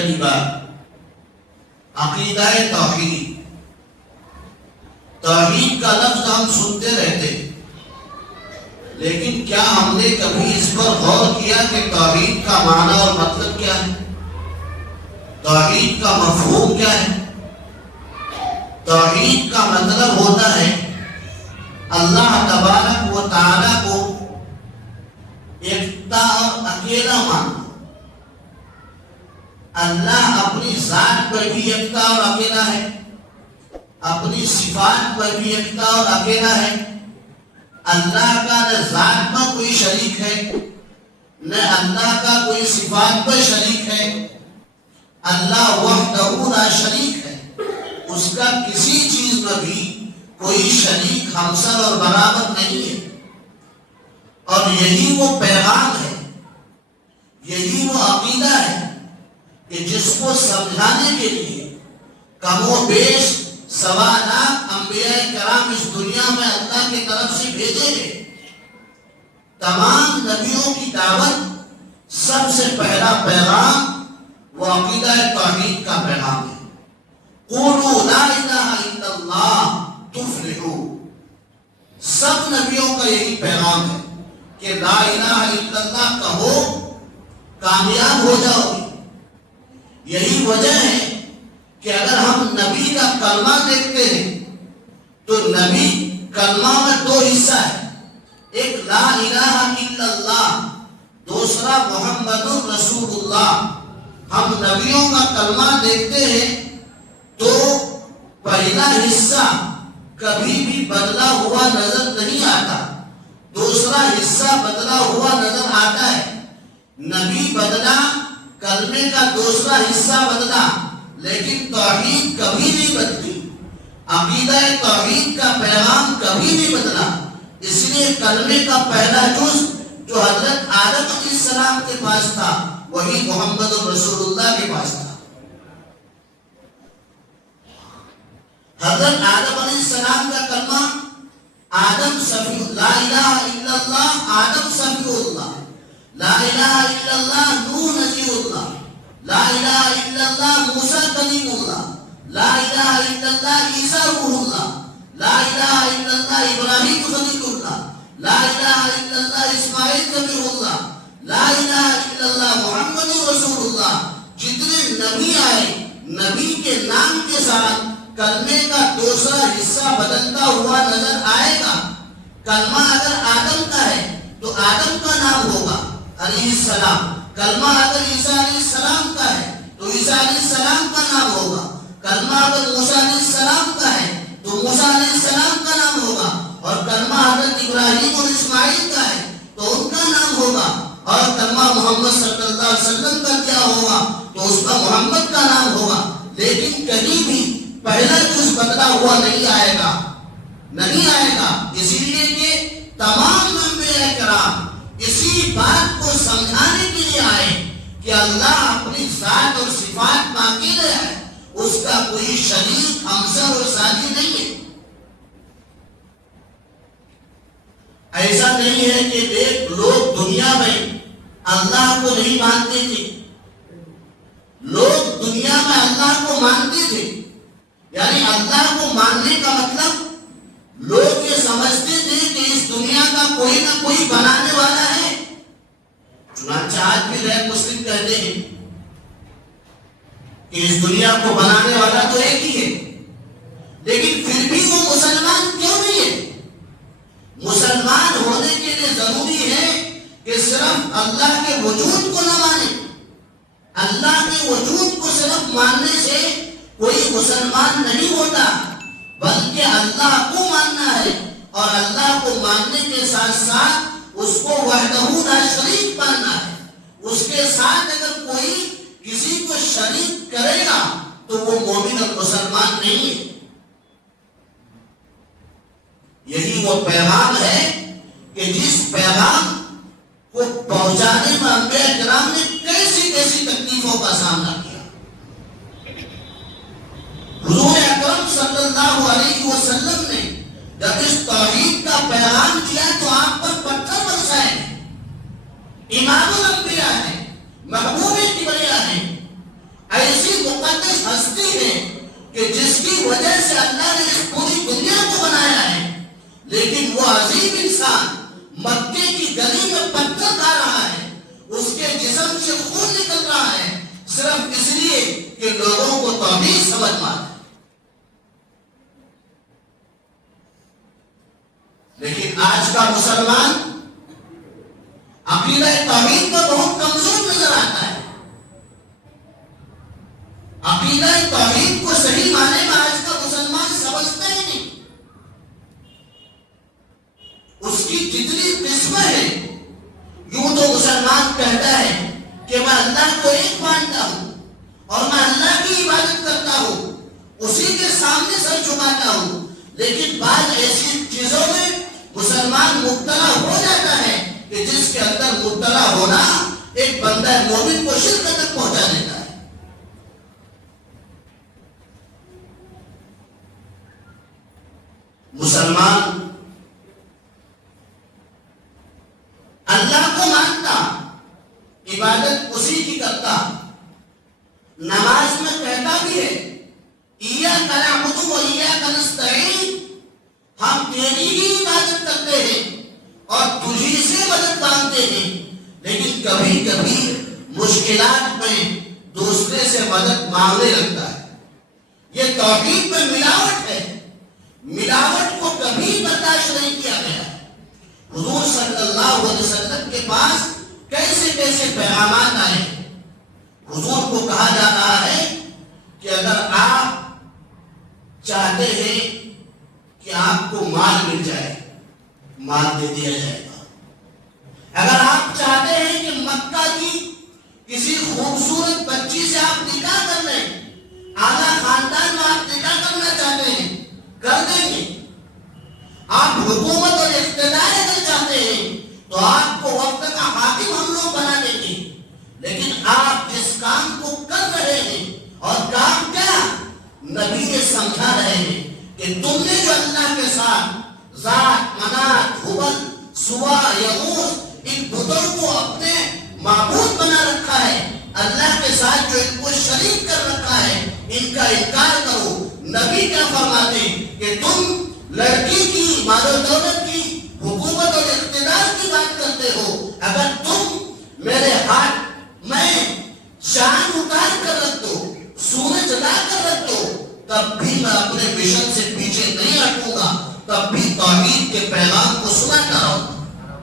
پہلی بات عقیدہ توحید. توحید کا لفظ ہم سنتے رہتے، لیکن کیا ہم نے کبھی اس پر غور کیا کہ توحید کا معنی اور مطلب کیا ہے؟ توحید کا مفہوم کیا ہے؟ توحید کا مطلب ہوتا ہے اللہ تبارک و تعالی کو یکتا اور اکیلا ماننا. اللہ اپنی ذات پر بھی یکتا اور اکیلا ہے، اپنی صفات پر بھی یکتا اور اکیلا ہے. اللہ کا نہ ذات پر کوئی شریک ہے، نہ اللہ کا کوئی صفات پر شریک ہے. اللہ وحدہ لا شریک ہے، اس کا کسی چیز میں بھی کوئی شریک ہمسر اور برابر نہیں ہے. اور یہی وہ پیغام ہے، یہی وہ عقیدہ ہے کہ جس کو سمجھانے کے لیے کم و بیش سوالات انبیاء کرام اس دنیا میں اللہ کی طرف سے بھیجے گئے. تمام نبیوں کی دعوت سب سے پہلا پیغام وہ عقیدہ توحید کا پیغام ہے. قولوا لا الہ الا اللہ تفلحوا. سب نبیوں کا یہی پیغام ہے کہ لا الہ الا اللہ کہو، کامیاب ہو جاؤ گے. یہی وجہ ہے کہ اگر ہم نبی کا کلمہ دیکھتے ہیں تو نبی کلمہ میں دو حصہ ہے، ایک لا الہ الا اللہ، دوسرا محمد رسول اللہ. ہم نبیوں کا کلمہ دیکھتے ہیں تو پہلا حصہ کبھی بھی بدلا ہوا نظر نہیں آتا، دوسرا حصہ بدلا ہوا نظر آتا ہے. نبی بدلا، کلمے کا دوسرا حصہ بدلا، لیکن توحید کبھی نہیں بدلی. عقیدہ توحید کا پیغام کبھی نہیں بدلا. اس لیے کلمے کا پہلا جز جو حضرت آدم علیہ السلام کے پاس تھا وہی محمد رسول اللہ کے پاس تھا. حضرت آدم علیہ السلام کا کلمہ آدم صفی، لا الہ الا اللہ آدم صفی اللہ، لا الہ الا اللہ نوح نبی اللہ، لا الہ الا اللہ موسیٰ کلیم اللہ، لا الہ الا اللہ عیسیٰ روح اللہ، لا الہ الا اللہ ابراہیم خلیل اللہ، لا الہ الا اللہ اسماعیل نبی اللہ، لا الہ الا اللہ محمد رسول اللہ. جتنے نبی آئے، نبی کے نام کے ساتھ کلمے کا دوسرا حصہ بدلتا ہوا نظر آئے گا. کلمہ اگر آدم کا ہے تو آدم کا نام ہوگا علیہ السلام. کلمہ اگر عیسیٰ علیہ السلام کا ہے تو عیسیٰ علیہ السلام کا نام ہوگا. کلمہ اگر موسیٰ علیہ السلام کا ہے تو موسیٰ علیہ السلام کا نام ہوگا. اور کلمہ حضرت ابراہیم اور اسماعیل کا ہے تو ان کا نام ہوگا. اور کلمہ محمد صلی اللہ علیہ وسلم کا کیا ہوگا تو اس کا محمد کا نام ہوگا. لیکن کہیں بھی پہلا جز بدلا ہوا نہیں آئے گا، نہیں آئے گا. اسی لیے کہ تمام انبیاء کرام اسی بات کو سمجھانے کے لیے آئے کہ اللہ اپنی ذات اور صفات باقی ہے، اس کا کوئی شریک ہمسر اور ساتھی نہیں ہے. ایسا نہیں ہے کہ ایک لوگ دنیا میں اللہ کو نہیں مانتے تھے. لوگ دنیا میں اللہ کو مانتے تھے، یعنی اللہ کو ماننے کا مطلب لوگ یہ سمجھتے تھے کہ اس دنیا کا کوئی نہ کوئی بنانے والا ہے. چنانچہ آج بھی غیر مسلم کہتے ہیں کہ اس دنیا کو بنانے والا تو ایک ہی ہے، لیکن پھر بھی وہ مسلمان کیوں نہیں ہے؟ مسلمان ہونے کے لیے ضروری ہے کہ صرف اللہ کے وجود کو نہ مانے. اللہ کے وجود کو صرف ماننے سے کوئی مسلمان نہیں ہوتا، بلکہ اللہ کو ماننا ہے. اور اللہ کو ماننے کے ساتھ ساتھ اس کو وحدہ لا شریک ماننا ہے. اس کے ساتھ اگر کوئی کسی کو شریک کرے گا تو وہ مومن اور مسلمان نہیں ہے. یہی وہ پیغام ہے کہ جس پیغام کو پہنچانے میں انبیاء کرام نے کیسی کیسی تکلیفوں کا سامنا کیا. حضور اکرم صلی اللہ علیہ وسلم نے جب اس توحید کا پیغام دیا تو آپ پر پتھر برسائے گئے. امام الانبیاء ہیں، محبوب کبریا ہیں، ہستی ہے کہ جس کی وجہ سے اللہ نے اس پوری دنیا کو بنایا ہے، لیکن وہ عظیم انسان مکے کی گلی میں پتھر کھا رہا ہے، اس کے جسم سے خون نکل رہا ہے، صرف اس لیے کہ لوگوں کو توحید سمجھ میں آئے۔ لیکن آج کا مسلمان عقیدہ توحید میں بہت کمزور نظر آتا ہے۔ عقیدہ توحید کو صحیح معنی میں آج کا مسلمان سمجھتا ہی نہیں۔ اس کی جتنی قسمیں ہیں، یوں تو مسلمان کہتا ہے کہ میں اللہ کو ایک مانتا ہوں اور میں اللہ کی عبادت کرتا ہوں، اسی کے سامنے سر جھکاتا ہوں، لیکن بعض ایسی چیزوں میں مسلمان مبتلا ہو جاتا ہے کہ جس کے اندر مبتلا ہونا ایک بندہ مومن کو شرک تک پہنچا دیتا ہے۔ مسلمان اللہ کو مانتا، عبادت اسی کی کرتا، نماز میں کہتا بھی ہے ایاک نعبد و ایاک نستعین، ہم تیری ہی عبادت کرتے ہیں اور تجھی سے مدد مانگتے ہیں، لیکن کبھی کبھی مشکلات میں دوسرے سے مدد مانگنے لگتا ہے۔ یہ توحید میں ملاوٹ ہے، ملاوٹ کو کبھی برداشت نہیں کیا گیا۔ حضور صلی اللہ علیہ وسلم کے پاس کیسے کیسے پیغامات آئے۔ حضور کو کہا جا رہا ہے کہ اگر آپ چاہتے ہیں کہ آپ کو مال مل جائے، مال دے دیا جائے گا۔ اگر آپ چاہتے ہیں کہ مکہ کی کسی خوبصورت بچی سے آپ نکاح کر لیں، اعلیٰ خاندان میں آپ نکاح کرنا چاہتے ہیں، کر دیں گے۔ آپ حکومت اور اقتدار اگر چاہتے ہیں تو آپ کو وقت کا حاکم ہم لوگ بنا دیں گے، لیکن آپ جس کام کو کر رہے ہیں، اور کام کیا نبی نے سمجھا رہے ہیں کہ تم نے جو اللہ کے ساتھ ذات، منات، ہبل، سوا، یغوث، ان بتوں کو اپنے معبود بنا رکھا ہے، اللہ کے ساتھ جو ان کو شریک کر رکھا ہے، ان کا انکار کرو۔ نبی کیا فرماتے ہیں کہ تم لڑکی کی مال و دولت کی، حکومت اور اقتدار کی بات کرتے ہو،